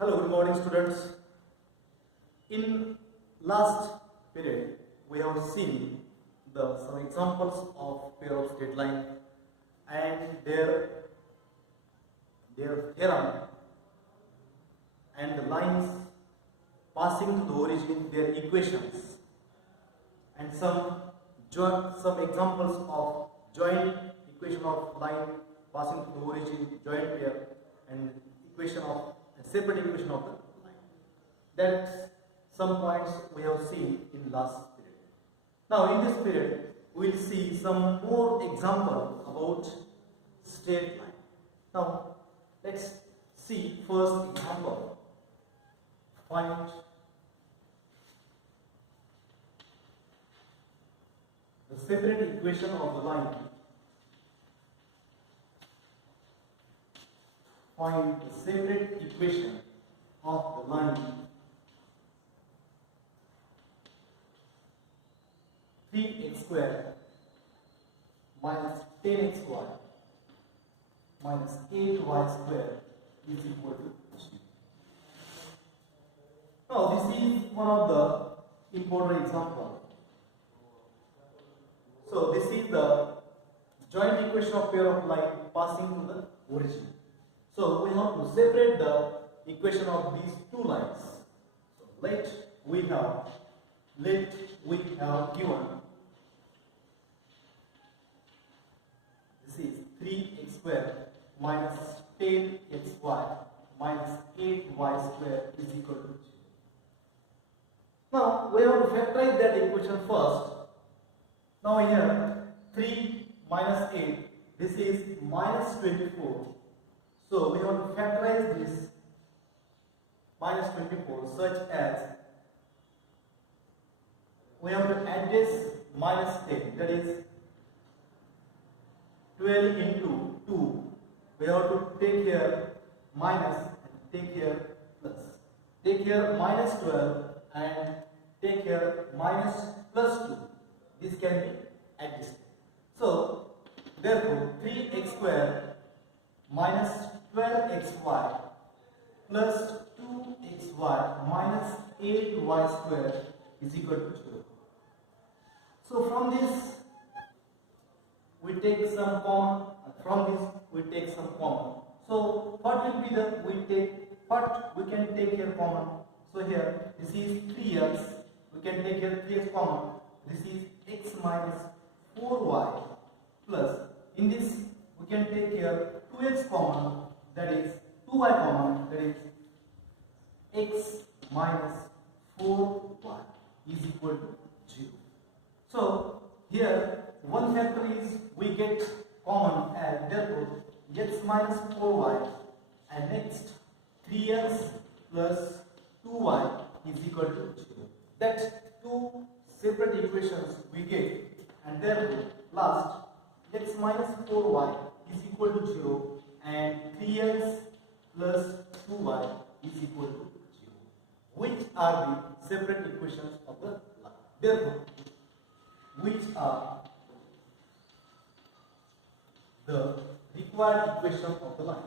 Hello, good morning students. In last period, we have seen some examples of pair of straight line and their theorem and the lines passing to the origin, their equations, and some examples of joint equation of line passing to the origin, joint pair, and equation of separate equation of the line. That's some points we have seen in last period. Now in this period we will see some more example about straight line. Now let's see first example. Find the separate equation of the line. Find the separate equation of the line. 3x squared minus 10xy minus 8y squared is equal to 0. Now this is one of the important example. So this is the joint equation of pair of line passing to the origin. So we have to separate the equation of these two lines. So let we have given this is 3x squared minus 10xy minus 8y squared is equal to 0. Now we have to factorize that equation first. Now here 3 minus 8, this is minus 24. So we have to factorize this minus 24 such as we have to add this minus 10, that is 12 into 2. We have to take here minus and take here plus. Take here minus 12 and take here minus plus 2. This can be adjusted. So therefore 3x squared minus 12xy plus 2xy minus 8y squared is equal to 0. So from this we take some common, from this we take some common. So what will be what we can take here common? So here this is 3x, we can take here 3x common. This is x minus 4y plus, in this we can take here 2x common, that is 2y common, that is x minus 4y is equal to 0. So here one factor is we get common, and therefore x minus 4y, and next 3x plus 2y is equal to 0. That's two separate equations we get, and therefore last x minus 4y is equal to 0 and 3x plus 2y is equal to 0, which are the separate equations of the line. Therefore, which are the required equations of the lines?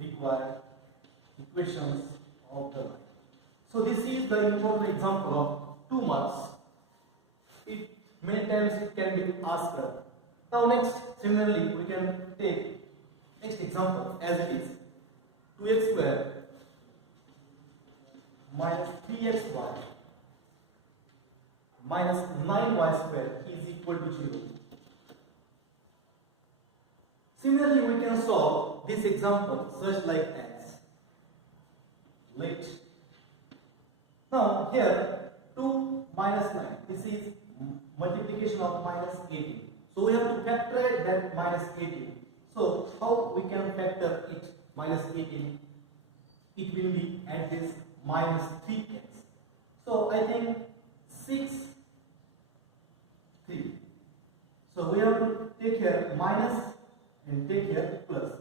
Required equations of the line. So this is the important example of 2 marks. It many times it can be asked. Now next, similarly we can take next example as it is 2x squared minus 3xy minus 9y squared is equal to 0. Similarly we can solve this example such like as, let now here 2 minus 9, this is multiplication of minus 18. So we have to factor that minus 18. So how we can factor it minus 18? It will be at this minus 3x. So I think 6, 3. So we have to take here minus and take here plus,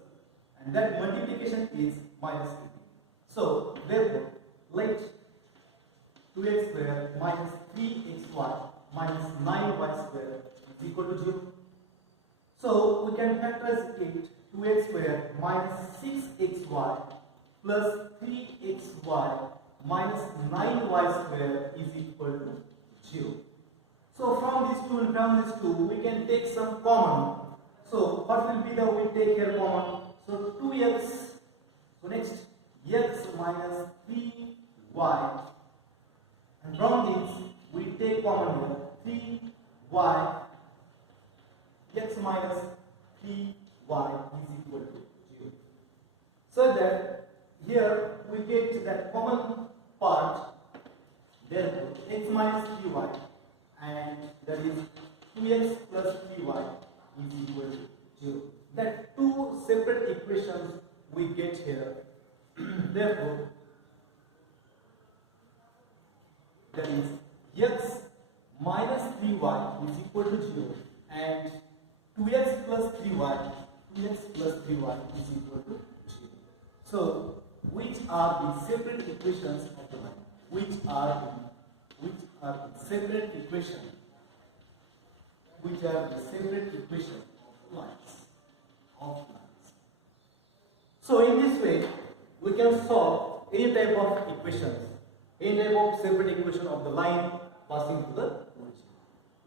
and that multiplication is minus 18. So therefore let 2x squared minus 3xy minus 9y squared is equal to 0. So we can factorize it 2x squared minus 6xy plus 3xy minus 9y square is equal to 0. So from these two and from these two we can take some common. So what will be the we take here common? So 2x. So next x minus 3y, and from this we take common here 3y, x minus 3y is equal to 0. So that here we get that common part, therefore x minus 3y, and that is 2x plus 3y is equal to 0. That two separate equations we get here. Therefore that is x minus 3y is equal to 0 and 2x plus 3y is equal to 0. So which are the separate equations of the line? Which are the separate equations? Which are the separate equations of lines? So in this way we can solve any type of equations, any type of separate equation of the line passing to the origin.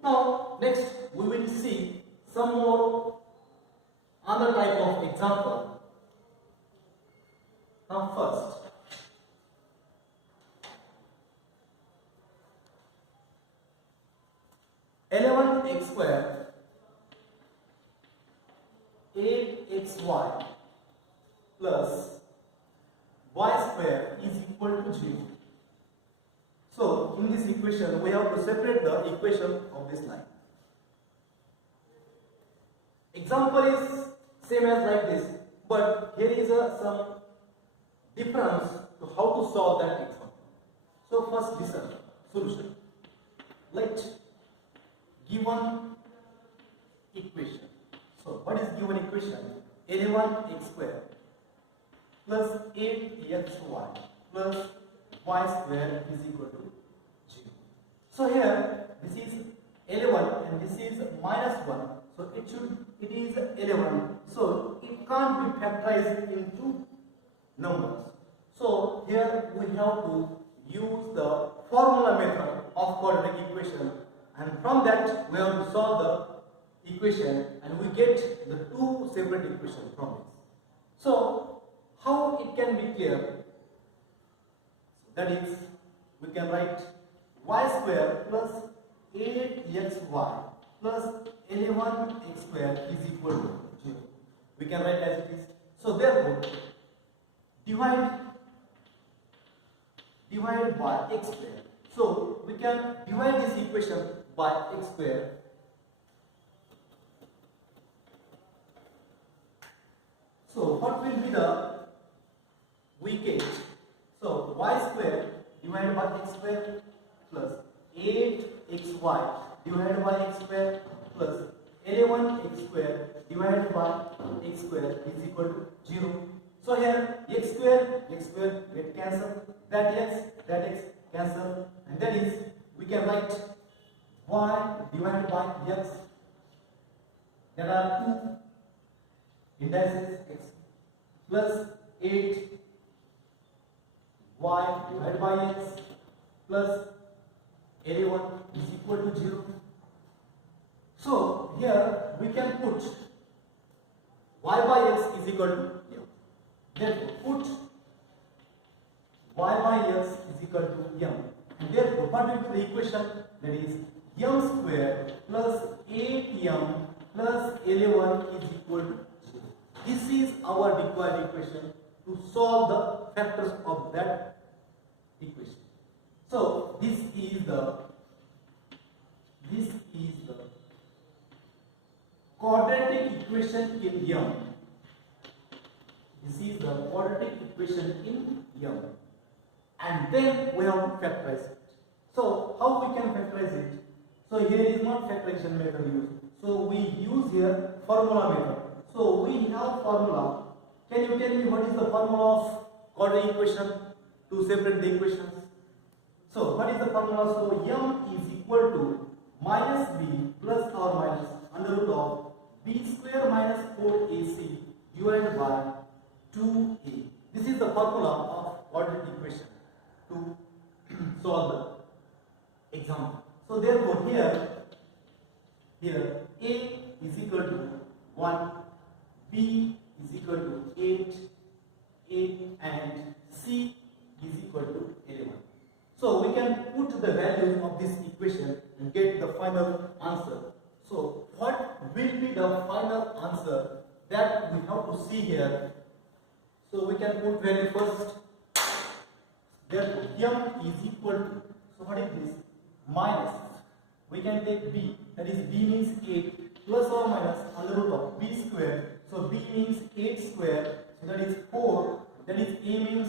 Now next we will see some more other type of example. Now first, x square 8xy plus y square is equal to 0. So in this equation we have to separate the equation of this line. Example is same as like this, but here is some difference to how to solve that example. So first listen, solution. Let given equation. So what is given equation? 11x square plus 8xy plus y square is equal to 0. So here this is 11 and this is minus 1. So it is 11. So it can't be factorized into numbers. So here we have to use the formula method of quadratic equation, and from that we have to solve the equation and we get the two separate equations from this. So how it can be clear? That is, we can write y square plus 8xy plus 11x square is equal to 0. We can write as it is. So therefore divide by x square. So we can divide this equation by x square. So what will be the we get? So y square divided by x square plus 8xy divided by x square plus 11x square divided by x square is equal to 0. So here x square get cancel, that x cancel, and that is we can write y divided by x. There are two indices x plus 8 y divided by x plus 11 is equal to 0. So here we can put y by x is equal to 0. Therefore put y by x is equal to m. And therefore what will be the equation? That is m square plus 8m plus 11 is equal to 0. This is our required equation to solve the factors of that equation. So this is the quadratic equation in m. This is the quadratic equation in m. And then we have to factorize it. So how we can factorize it? So here is not factorization method used. So we use here formula method. So we have formula. Can you tell me what is the formula of quadratic equation to separate the equations? So what is the formula? So m is equal to minus b plus or minus under root of b square minus 4ac divided by 2a. This is is the formula of quadratic equation to solve the example. So therefore here A is equal to 1, B is equal to 8, and C is equal to 11. So we can put the value of this equation and get the final answer. So what will be the final answer that we have to see here? So we can put value first. Therefore m is equal to, so what is this? Minus, we can take b, that is b means 8 plus or minus under root of b square. So b means 8 square, so that is 4, that is a means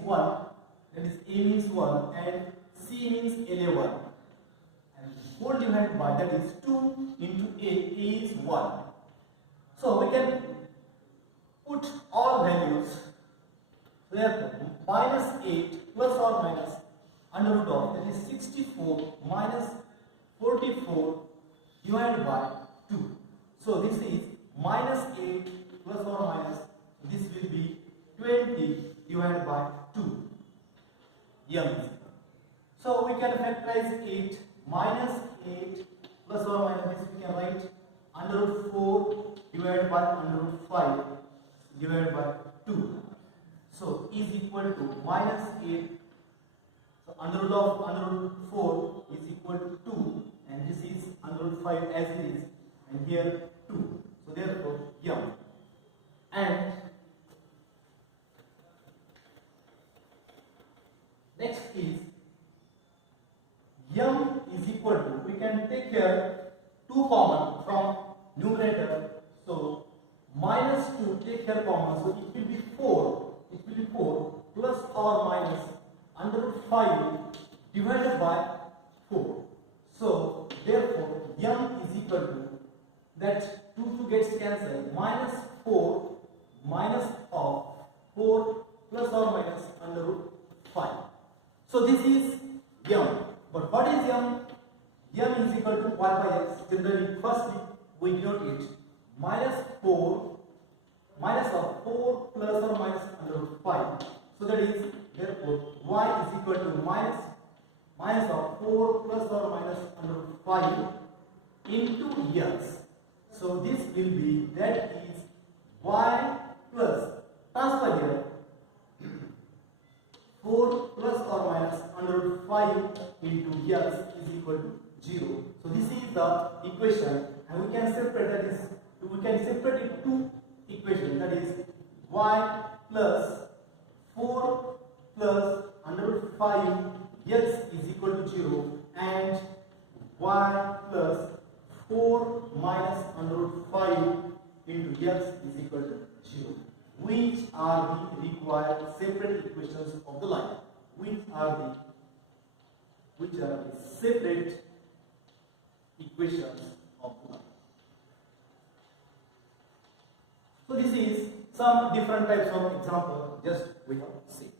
1, that is a means 1, and c means 11, and whole divided by, that is 2 into a is 1. So we can put all values. Therefore minus 8 plus or minus under root of, that is 64 minus 44 divided by 2. So this is minus 8 plus or minus, this will be 20 divided by 2. M. So we can factorize 8, minus 8 plus or minus, this we can write under root 4 divided by under root 5 divided by 2. So is equal to minus 8. So under root 4 is equal to 2, and this is under root 5 as it is, and here 2. So therefore m. And next is m is equal to, we can take here 2 common from numerator. So minus 2 take here common, so it will be 4. It will be 4 plus or minus under root 5 divided by 4. So therefore m is equal to, that 2 gets cancelled, minus 4 minus of 4 plus or minus under root 5. So this is m. But what is m? M is equal to 1 by x. Generally, firstly we denote it minus 4 minus of 4 plus or minus under root 5. So that is, therefore y is equal to minus of 4 plus or minus under root 5 into x. So this will be, that is y plus, transfer here, 4 plus or minus under root 5 into x is equal to 0. So this is the equation, and we can separate, that is, we can separate it two equation, that is y plus 4 plus under root 5 x is equal to 0, and y plus 4 minus under root 5 into x is equal to 0. Which are the required separate equations of the line? Which are the separate equations of the line? So this is some different types of example, just we have seen.